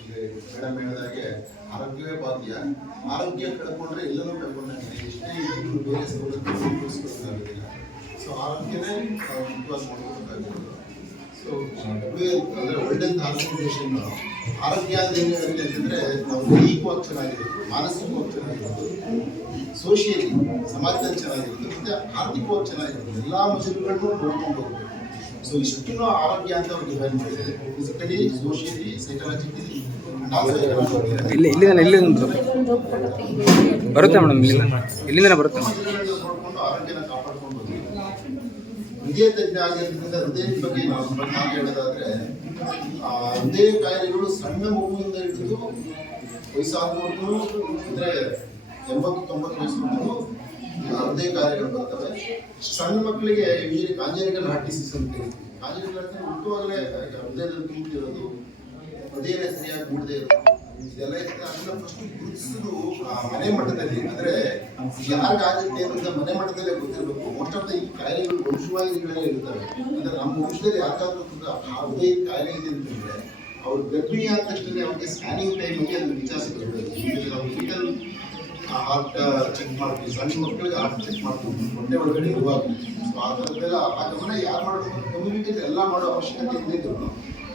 ಈಗ ಮೇಡಮ್ ಹೇಳಿದಾಗೆ ಆರೋಗ್ಯವೇ ಭಾಗ್ಯ. ಆರೋಗ್ಯ ಕಳ್ಕೊಂಡ್ರೆ ಎಲ್ಲನೂ ಕಳ್ಕೊಂಡಾಗಿದೆ. ಎಷ್ಟೇ ಇದ್ರೂ ಬೇರೆ ಸವಲತ್ತು ಉಳಿಸ್ಕೊಳ್ಳೋದಾಗೋದಿಲ್ಲ. ಸೊ ಆರೋಗ್ಯನೇ ಮುಖ್ಯವಾಗಿ ನೋಡ್ಕೋಬೇಕಾಗಿರೋದು. ಸೊ ಅಂದರೆ ವರ್ಲ್ಡ್ ಹೆಲ್ತ್ ಆರ್ಗನೈಸೇಷನ್ ಆರೋಗ್ಯ ಅಂದ್ರೆ ಏನು ಹೇಳುತ್ತೆ ಅಂತಂದರೆ ನಾವು ದೈಹಿಕವಾಗಿ ಚೆನ್ನಾಗಿರೋದು, ಮಾನಸಿಕವಾಗಿ ಚೆನ್ನಾಗಿರೋದು, ಸೋಷಿಯಲಿ ಸಮಾಜದಲ್ಲಿ ಚೆನ್ನಾಗಿರೋದು, ಮತ್ತು ಆರ್ಥಿಕವಾಗಿ ಚೆನ್ನಾಗಿರೋದು, ಎಲ್ಲ ಮಜಲುಗಳನ್ನು ನೋಡ್ಕೊಂಡು ಹೋಗ್ಬೇಕು. ಸೊ ಇಷ್ಟನ್ನು ಆರೋಗ್ಯ ಅಂತ ಅವ್ರು ಡಿಫೈನ್ ಮಾಡಿದ್ದಾರೆ. ಫಿಸಿಕಲಿ, ಸೋಷಿಯಲಿ, ಸೈಕಾಲಜಿಕಲಿ ಬರುತ್ತೆ ಮೇಡಮ್. ಇಲ್ಲಿಂದ ಬರುತ್ತೆ ನೋಡಿಕೊಂಡು ಆರೋಗ್ಯನ ಕಾಪಾಡ್ಕೊಂಡು ಹೃದಯ ತಜ್ಞ ಆಗಿರೋದ್ರಿಂದ ಹೃದಯದ ಬಗ್ಗೆ ನಾವು ಮಾತು ಹೇಳೋದಾದ್ರೆ ಹೃದಯ ಕಾಯಿಲೆಗಳು ಸಣ್ಣ ಮಗುವಿಂದ ಹಿಡಿದು ವಯಸ್ಸಾದವರೆಗೂ ಅಂದರೆ 80-90 ವಯಸ್ಸು ಹೃದಯ ಕಾಯಿಲೆಗಳು ಬರ್ತವೆ. ಸಣ್ಣ ಮಕ್ಕಳಿಗೆ ಯೂಶಲಿ ಕಾಂಜನಿಟಲ್ ಹಾರ್ಟ್ ಡಿಸೀಸ್ ಅಂತ ಹೇಳ್ತೀವಿ. ಕಾಂಜನಿಟಲ್ ಅಂತ ಹುಟ್ಟುವಾಗಲೇ ಹೃದಯದಲ್ಲಿ ತುಂಬಿರೋದು, ಹೃದಯನೇ ಸರಿಯಾಗಿ ಮೂಡದೇ ಇರೋದು, ಇದೆಲ್ಲ ಇರ್ತದೆ. ಅದನ್ನ ಫಸ್ಟ್ ಗುರುತಿಸೋದು ಮನೆ ಮಟ್ಟದಲ್ಲಿ, ಅಂದರೆ ಯಾರಿಗಾಗುತ್ತೆ ಅನ್ನೋದು ಮನೆ ಮಟ್ಟದಲ್ಲೇ ಗೊತ್ತಿರಬೇಕು. ಮೋಸ್ಟ್ ಆಫ್ ದ ಈ ಕಾಯಿಲೆಗಳು ವಂಶವಾಹಿಗಳೇ ಇರ್ತವೆ. ಅಂದರೆ ನಮ್ಮ ವಂಶದಲ್ಲಿ ಯಾರಿಗಾದ್ರೂ ಆ ಹೃದಯ ಕಾಯಿಲೆ ಇದೆ ಅಂತಂದರೆ ಅವ್ರು ಗರ್ಭಿಣಿ ಆದ ತಕ್ಷಣ ಅವ್ರಿಗೆ ಸ್ಕ್ಯಾನಿಂಗ್ ಟೈಮಿಗೆ ಅದನ್ನು ವಿಚಾರಿಸಬೇಕು. ನಾವು ವೀಟಲ್ ಹಾರ್ಟ್ ಚೆಕ್ ಮಾಡ್ತೀವಿ, ಸಣ್ಣ ಮಕ್ಕಳಿಗೆ ಹಾರ್ಟ್ ಚೆಕ್ ಮಾಡ್ತೀವಿ ಹೊಟ್ಟೆ ಒಳಗಡೆ ಇರುವಾಗ. ಸೊ ಆ ಥರದ್ದೆಲ್ಲ ಆ ಗಮನ ಯಾರು ಮಾಡಬೇಕು, ಕಮ್ಯುನಿಟಿಯಲ್ಲಿ ಎಲ್ಲ ಮಾಡೋ ಅವಶ್ಯಕತೆ ಇದ್ದಿದ್ದು.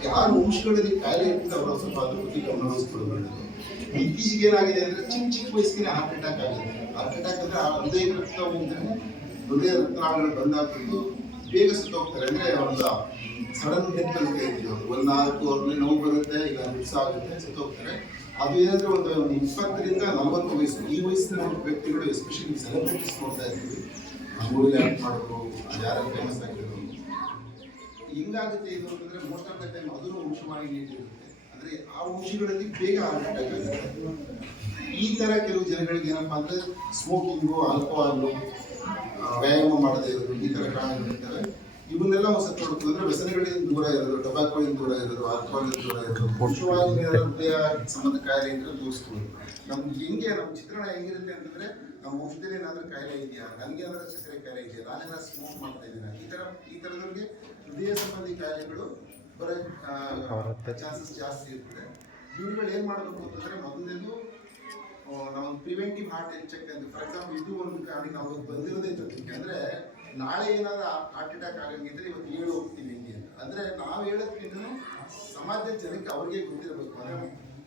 ಯಾರು ವಂಶಗಳಲ್ಲಿ ಕಾಯಿಲೆ ಇರ್ತದೆ ಅವರು ಸ್ವಲ್ಪ ಅದ್ರ ಬಗ್ಗೆ ಗಮನ ಹರಿಸ್ಕೊಳ್ಬೇಕು. ಇತ್ತೀಚೆಗೆ ಏನಾಗಿದೆ ಅಂದರೆ ಚಿಕ್ಕ ವಯಸ್ಸಿಗೆ ಹಾರ್ಟ್ ಅಟ್ಯಾಕ್ ಆಗಿದೆ. ಹಾರ್ಟ್ ಅಟ್ಯಾಕ್ ಅಂದರೆ ಆ ಹೃದಯ ರಕ್ತ ಹೋಗಿದ್ರೆ ಹೃದಯ ರಕ್ತನಾಳಗಳು ಬಂದಾಗ್ಬಿಟ್ಟು ಬೇಗ ಸುತ್ತೋಗ್ತಾರೆ. ಅಂದರೆ ಒಂದು ಸಡನ್ ಡೆತ್ ಅಂತ ಹೇಳ್ತೀವಿ. ಒಂದು 4 ಅವ್ರಿಗೆ ನೋವು ಬರುತ್ತೆ, ಈಗ ಮಿಕ್ಸ್ ಆಗುತ್ತೆ, ಸುತ್ತೋಗ್ತಾರೆ. ಅದು ಏನಂದ್ರೆ ಒಂದು 20ರಿಂದ 40 ವಯಸ್ಸು, ಈ ವಯಸ್ಸಿನ ವ್ಯಕ್ತಿಗಳು ಎಸ್ಪೆಷಲಿ ಸೆಲೆಬ್ರಿಟೀಸ್ ನೋಡ್ತಾ ಇರ್ತೀವಿ. ಮೂವಿಲಿ ಆ್ಯಕ್ಟ್ ಮಾಡೋದು, ಯಾರು ಫೇಮಸ್ ಆಗಿರೋದು. ಹಿಂಗಾಗುತ್ತೆ ಇದು ಅಂತಂದರೆ ಮೋಸ್ಟ್ ಆಫ್ ದ ಟೈಮ್ ಅದನ್ನು ವಂಶವಾಹಿನಿ ಇರುತ್ತೆ. ಅಂದರೆ ಆ ವಂಶಗಳಲ್ಲಿ ಬೇಗ ಹಾರ್ಟ್ ಅಟ್ಯಾಕ್ ಆಗುತ್ತೆ. ಈ ಥರ ಕೆಲವು ಜನಗಳಿಗೆ ಏನಪ್ಪ ಅಂದರೆ ಸ್ಮೋಕಿಂಗು, ಆಲ್ಕೋಹಾಲು, ವ್ಯಾಯಾಮ ಮಾಡದೇ ಇರೋದು, ಈ ಥರ ಕಾರಣಗಳಿರ್ತವೆ. ಇವನ್ನೆಲ್ಲ ಒಂದು ಸತ್ತು ನೋಡ್ಕೊಂಡ್ರೆ ವ್ಯಸನಗಳಿಂದ ದೂರ ಇರೋದು, ಟೊಬ್ಯಾಕೋಯಿಂದ ದೂರ ಇರೋದು, ಆಲ್ಕೋಹಾಲಿಂದ ದೂರ ಇರೋದು, ವಂಶವಾಹಿನಿಯ ಸಂಬಂಧ ಕಾಯಿಲೆ ಅಂತ ತೋರಿಸ್ಕೊಳ್ಳೋದು. ನಮ್ಗೆ ಹೆಂಗೆ ನಮ್ಮ ಚಿತ್ರಣ ಹೆಂಗಿರುತ್ತೆ ಅಂತಂದರೆ ನಮ್ಮ ವಂಶದಲ್ಲಿ ಏನಾದರೂ ಕಾಯಿಲೆ ಇದೆಯಾ, ನನಗೇನಾದ್ರೂ ಸಕ್ಕರೆ ಕಾಯಿಲೆ ಇದೆಯಾ, ನಾನೇನಾದ್ರು ಸ್ಮೋಕ್ ಮಾಡ್ತಾ ಇದ್ದೀನ, ಈ ಥರದವ್ರಿಗೆ ಹೃದಯ ಸಂಬಂಧಿ ಕಾಯಿಲೆಗಳು ಬರೋ ಚಾನ್ಸಸ್ ಜಾಸ್ತಿ ಇರ್ತದೆ. ಇವುಗಳು ಏನು ಮಾಡಬೇಕು ಅಂತಂದರೆ ಮೊದಲನೇದು ನಾವು ಪ್ರಿವೆಂಟಿವ್ ಹಾರ್ಟ್ ಹೆಲ್ತ್ ಚೆಕ್ ಅಂತ. ಫಾರ್ ಎಕ್ಸಾಂಪಲ್ ಇದು ಒಂದು ಕಾರಣಕ್ಕೆ ನಾವು ಬಂದಿರೋದೇ ಜೊತೆಗೆ, ಅಂದರೆ ನಾಳೆ ಏನಾದ್ರು ಹಾರ್ಟ್ ಅಟ್ಯಾಕ್ ಆಗಂಗಿದ್ರೆ ಇವತ್ತು ಹೇಳಿ ಹೋಗ್ತೀವಿ ಹೆಂಗೆ ಅಂತ. ಅಂದರೆ ನಾವು ಹೇಳೋದ್ಕಿಂತ ಸಮಾಜದ ಜನಕ್ಕೆ ಅವ್ರಿಗೆ ಗೊತ್ತಿರಬೇಕು. ಅಂದರೆ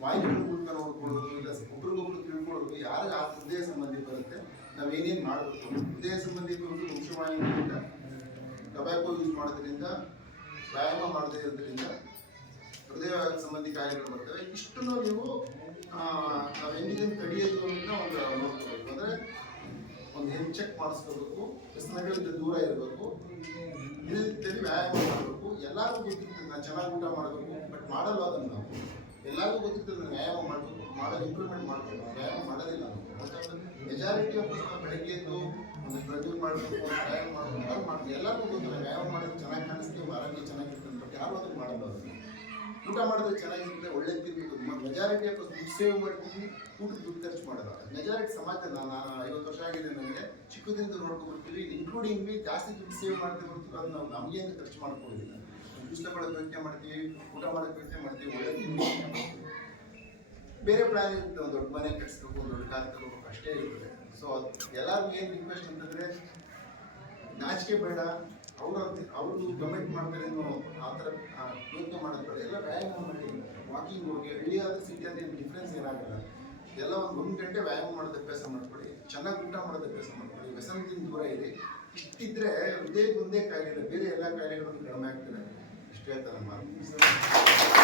ವಾಯುಗಳ ಮೂಲಕ ನೋಡ್ಕೊಳ್ಳೋದು, ಇಲ್ಲ ಒಬ್ರಿಗೊಬ್ರು ತಿಳ್ಕೊಳ್ಳೋದು, ಯಾರು ಆ ಹೃದಯ ಸಂಬಂಧಿ ಬರುತ್ತೆ ನಾವೇನೇನು ಮಾಡಬೇಕು. ಹೃದಯ ಸಂಬಂಧಿ ಬರೋದು ವಂಶವಾಹಿನಿಯಿಂದ, ಟೊಬ್ಯಾಕೋ ಯೂಸ್ ಮಾಡೋದ್ರಿಂದ, ವ್ಯಾಯಾಮ ಮಾಡದೇ ಇರೋದ್ರಿಂದ ಹೃದಯ ಸಂಬಂಧಿ ಕಾಯಿಲೆಗಳು ಬರ್ತವೆ. ಇಷ್ಟನ್ನು ನೀವು ನಾವು ಹೆಂಗಿದೆ ತಡೆಯೋದು ಅಂತ ಒಂದು ನೋಡ್ಕೋಬೇಕು. ಅಂದರೆ ಒಂದು ಹೆಲ್ತ್ ಚೆಕ್ ಮಾಡಿಸ್ಕೋಬೇಕು, ವ್ಯಸನಗಳಿಂದ ದೂರ ಇರಬೇಕು, ದಿನನಿತ್ಯದಲ್ಲಿ ವ್ಯಾಯಾಮ ಮಾಡಬೇಕು. ಎಲ್ಲರಿಗೂ ಗೊತ್ತಿರ್ತದೆ ನಾನು ಚೆನ್ನಾಗಿ ಊಟ ಮಾಡಬೇಕು, ಬಟ್ ಮಾಡಲ್ಲ ಅದನ್ನು ನಾವು. ಎಲ್ಲರಿಗೂ ಗೊತ್ತಿರ್ತದೆ ನಾನು ವ್ಯಾಯಾಮ ಮಾಡಬೇಕು, ಮಾಡೋದು ಇಂಪ್ರೂವ್ಮೆಂಟ್ ಮಾಡಬೇಕು, ವ್ಯಾಯಾಮ ಮಾಡೋದಿಲ್ಲ ನಾವು. ಮೆಜಾರಿಟಿ ಆಫ್ ಬೆಳಗ್ಗೆ ಎದ್ದು ಒಂದು ರನ್ನಿಂಗ್ ಮಾಡಬೇಕು, ವ್ಯಾಯಾಮ ಮಾಡಬೇಕು, ಯಾರು ಮಾಡ್ತೀವಿ. ಎಲ್ಲರಿಗೂ ಗೊತ್ತಿಲ್ಲ ವ್ಯಾಯಾಮ ಮಾಡೋದು ಚೆನ್ನಾಗಿ ಕಾಣಿಸ್ತೀವಿ, ಆರೋಗ್ಯ ಚೆನ್ನಾಗಿರ್ತದೆ, ಬಟ್ ಯಾರು ಅದನ್ನು ಮಾಡಲ್ಲ. ಅದನ್ನು ಊಟ ಮಾಡಿದ್ರೆ ಚೆನ್ನಾಗಿರುತ್ತೆ, ಒಳ್ಳೆ ತಿನ್ಬೇಕು. ಮೆಜಾರಿಟಿ ಆಫ್ ದುಡ್ಡು ಸೇವ್ ಮಾಡ್ತೀವಿ, ಊಟಕ್ಕೆ ದುಡ್ಡು ಖರ್ಚು ಮಾಡೋದು. ಮೆಜಾರಿಟಿ ಸಮಾಜ ನಾನು 50 ವರ್ಷ ಆಗಿದೆ ನನಗೆ, ಚಿಕ್ಕದಿಂದ ನೋಡ್ಕೊಂಡ್ಬಿಡ್ತೀವಿ, ಇನ್ಕ್ಲೂಡಿಂಗ್ ಬಿ ಜಾಸ್ತಿ ದುಡ್ಡು ಸೇವ್ ಮಾಡ್ತೀವಿ ಹೊರತು ಅದು ನಾವು ನಮಗೆ ಅಂತ ಖರ್ಚು ಮಾಡ್ಕೊಂಡಿಲ್ಲ. ಇಷ್ಟಪಡೋದು ಯೋಚನೆ ಮಾಡ್ತೀವಿ, ಊಟ ಮಾಡೋಕ್ಕೆ ಯೋಚನೆ ಮಾಡ್ತೀವಿ, ಒಳ್ಳೆ ತಿನ್ಬೇಕು. ಬೇರೆ ಪ್ಲಾನ್ ಇರುತ್ತೆ, ಒಂದು ದೊಡ್ಡ ಮನೆ ಕಟ್ಸ್ಬೇಕು, ದೊಡ್ಡ ಕಾರ್ ತಗೋಬೇಕು, ಅಷ್ಟೇ ಇರ್ತದೆ. ಸೊ ಎಲ್ಲರಿಗೂ ಏನು ರಿಕ್ವೆಸ್ಟ್ ಅಂತಂದರೆ ನಾಚಿಕೆ ಬೇಡ, ಅವ್ರದ್ದು ಕಮೆಂಟ್ ಮಾಡ್ತಾರೆ ಅನ್ನೋ ಆ ಥರ ಯೋಚನೆ ಮಾಡೋದು ಬೇಡ. ಎಲ್ಲ ವ್ಯಾಯಾಮ ಮಾಡಿ, ವಾಕಿಂಗ್ ಹೋಗಿ, ಹಳ್ಳಿ ಆದ ಸಿಟಿ ಅದೇನು ಡಿಫ್ರೆನ್ಸ್ ಏನಾಗಲ್ಲ. ಎಲ್ಲ ಒಂದು ಗಂಟೆ ವ್ಯಾಯಾಮ ಮಾಡೋದು ಅಭ್ಯಾಸ ಮಾಡ್ಕೊಳ್ಳಿ, ಚೆನ್ನಾಗಿ ಊಟ ಮಾಡೋದು ಅಭ್ಯಾಸ ಮಾಡ್ಕೊಳ್ಳಿ, ವ್ಯಸನದಿಂದ ದೂರ ಇರಿ. ಇಷ್ಟಿದ್ರೆ ಹೃದಯದ ಒಂದೇ ಕಾಯಿಲೆ ಇಲ್ಲ, ಬೇರೆ ಎಲ್ಲ ಕಾಯಿಲೆಗಳನ್ನು ಕಡಿಮೆ ಆಗ್ತದೆ. ಇಷ್ಟು ಹೇಳ್ತಾರೆ ಮಾತು.